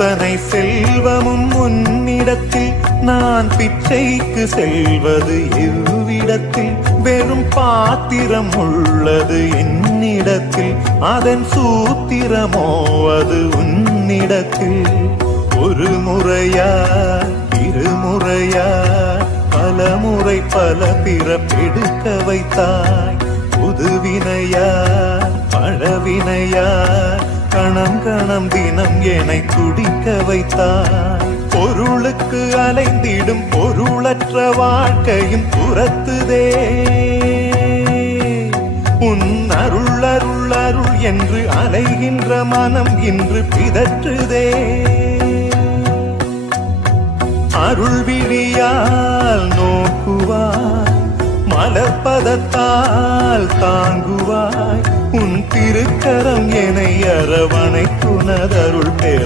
அத்தனை செல்வமும் உன்னிடத்தில் நான் பிச்சைக்கு செல்வது எவ்விடத்தில் வெறும் பாத்திரம் உள்ளது என்னிடத்தில் அதன் சூத்திரமோ அது உன்னிடத்தில் ஒரு முறையா இருமுறையா பல முறை பல பிறப்பெடுக்க வைத்தாய் புதுவினையா பழவினையா கணம் கணம் தினம் என்னை துடிக்க வைத்தாய் பொருளுக்கு அலைந்திடும் பொருளற்ற வாழ்க்கையும் துரத்துதே உன் அருள் அருள் அருள் என்று அலைகின்ற மனம் இன்று பிதற்றுதே அருள் விழியால் நோக்குவாய் மலர்பதத்தால் தாங்குவாய் உன் திருக்கரம் என்னை அரவணைக்குனதருள் பெற